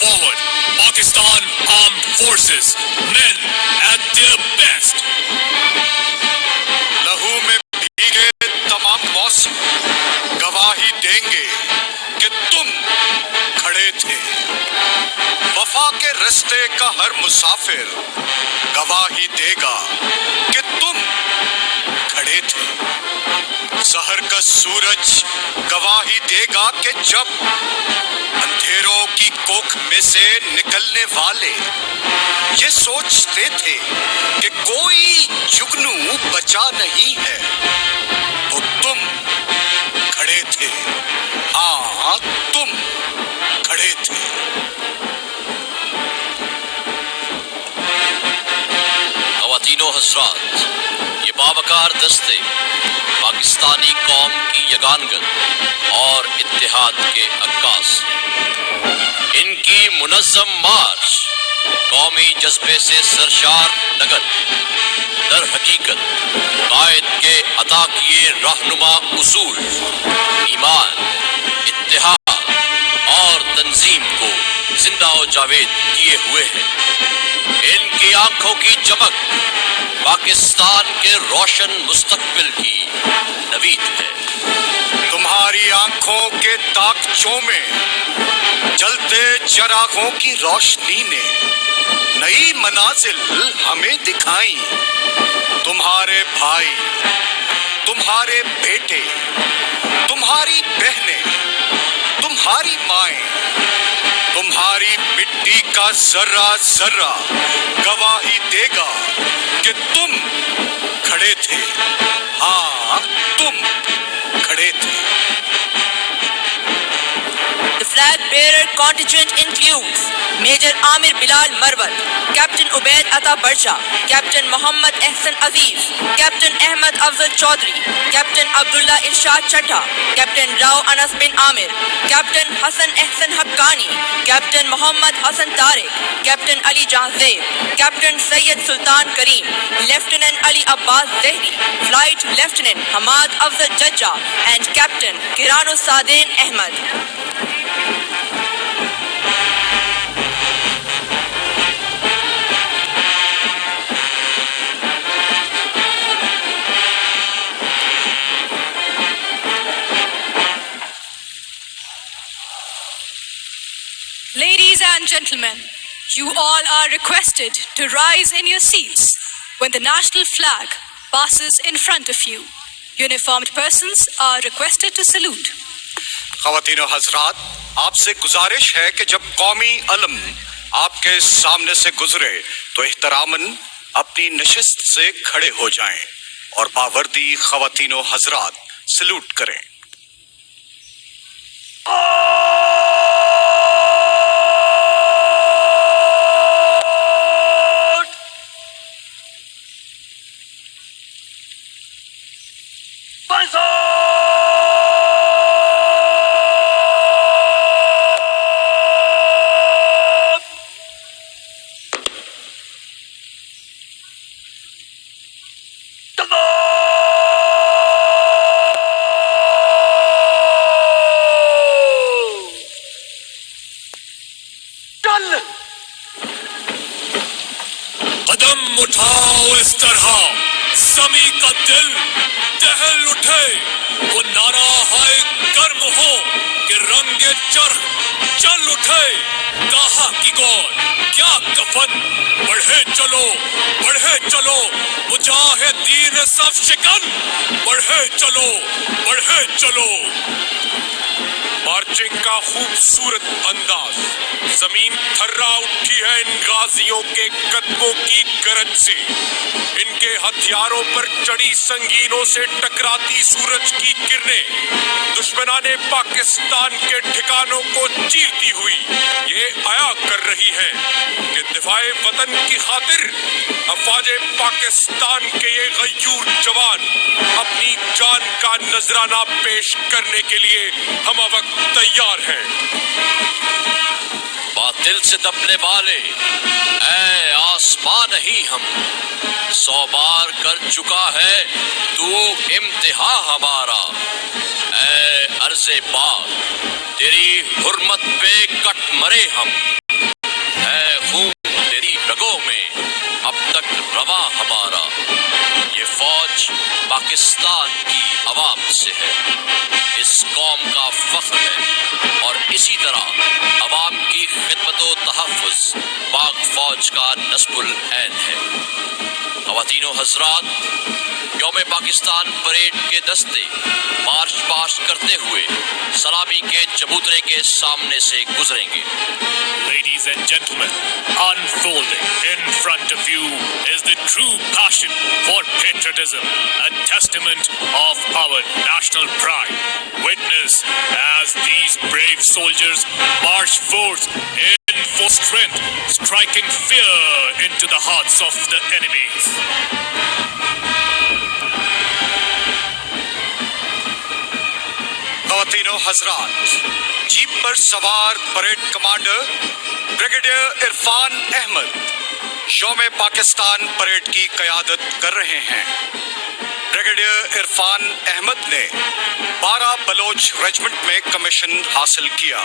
forward. Pakistan Armed Forces, men at their best. लहू में भीगे तमाम मौसम गवाही देंगे कि तुम खड़े थे. वफा के रास्ते का हर मुसाफिर गवाही देगा कि तुम खड़े थे. सहर का सूरज गवाही देगा कि जब अंधेरों की कोख में से निकलने वाले ये सोचते थे कि कोई जुगनू बचा नहीं है, तो तुम खड़े थे. हाँ, तुम खड़े थे. ख़वातीनो हज़रात, ये बावकार दस्ते पाकिस्तानी कौम की यगानगत और इत्तेहाद के अक्कास. इनकी मुनज़्ज़म मार्च कौमी जज्बे से सरशार नगर दर हकीकत कायद के अता किए रहनुमा उसूल ईमान, इत्तेहाद और तंजीम को जिंदा व जावेद किए हुए हैं. इनकी आंखों की चमक पाकिस्तान के रोशन मुस्तकबिल की नवीद है. तुम्हारी आंखों के ताकचों में जलते चरागों की रोशनी ने नई मनाजिल हमें दिखाई. तुम्हारे भाई, तुम्हारे बेटे, तुम्हारी बहनें, तुम्हारी माएं, तुम्हारी मिट्टी का जर्रा जर्रा गवाही देगा कि तुम खड़े थे. हाँ, तुम खड़े थे. The flag bearer contingent includes Major Amir Bilal Marwat, Captain Ubaid Ata Barsha, Captain Muhammad Ehsan Aziz, Captain Ahmad Afzal Chaudhry, Captain Abdullah Irshad Chattha, Captain Rao Anas bin Amir, Captain Hassan Ehsan Haqqani, Captain Muhammad Hassan Tariq, Captain Ali Jahzeb, Captain Sayyid Sultan Kareem, Lieutenant Ali Abbas Zehri, Flight Lieutenant Hamad Afzal Jajja, and Captain Kiranu Sadin Ahmad. Ladies and gentlemen, you all are requested to rise in your seats when the national flag passes in front of you. Uniformed persons are requested to salute. ख़वातीनो हज़रात, आपसे गुजारिश है कि जब कौमी अलम आपके सामने से गुजरे तो एहतरामन अपनी नशिस्त से खड़े हो जाएं और बावर्दी ख़वातीनो हज़रात सलूट करें. कदम उठाओ इस तरह ज़मी का दिल दहल उठे. वो नारा हाय गर्म हो कि रंगे चरख चल उठे. कहा की गौर क्या कफन, बढ़े चलो मुजाहिदीन सब शिकन, बढ़े चलो. मार्चिंग का खूबसूरत अंदाज, जमीन थर्रा उठी है इन गाजियों के कदमों की गरज से. इनके हथियारों पर चढ़ी संगीनों से टकराती सूरज की किरणें दुश्मनाने पाकिस्तान के ठिकानों को चीरती हुई ये आया कर रही है कि दिफाए वतन की खातिर अफवाजे पाकिस्तान के ये गयूर जवान अपनी जान का नजराना पेश करने के लिए हम वक्त तैयार हैं. बातिल से दबने वाले ऐ आसमां नहीं हम, 100 बार कर चुका है तू इम्तिहा हमारा. ऐ अर्ज़े पाक तेरी हुर्मत पे कट मरे हम. سے ہے، اس قوم کا فخر ہے، اور اسی طرح عوام کی خدمت و تحفظ پاک فوج کا نصب العین ہے۔ خواتین و حضرات، یوم پاکستان پریڈ کے دستے مارچ پاسٹ کرتے ہوئے سلامی کے چبوترے کے سامنے سے گزریں گے۔ Ladies and gentlemen, unfolding in front of you is the true passion for patriotism, a testament of our national pride. Witness as these brave soldiers march forth in full strength, striking fear into the hearts of the enemies. خواتین و حضرات، jeep پر سوار parade commander brigadier Irfan Ahmed یوم Pakistan parade کی قیادت کر رہے ہیں۔ بریگیڈیئر عرفان احمد نے 12 بلوچ ریجمنٹ میں کمیشن حاصل کیا۔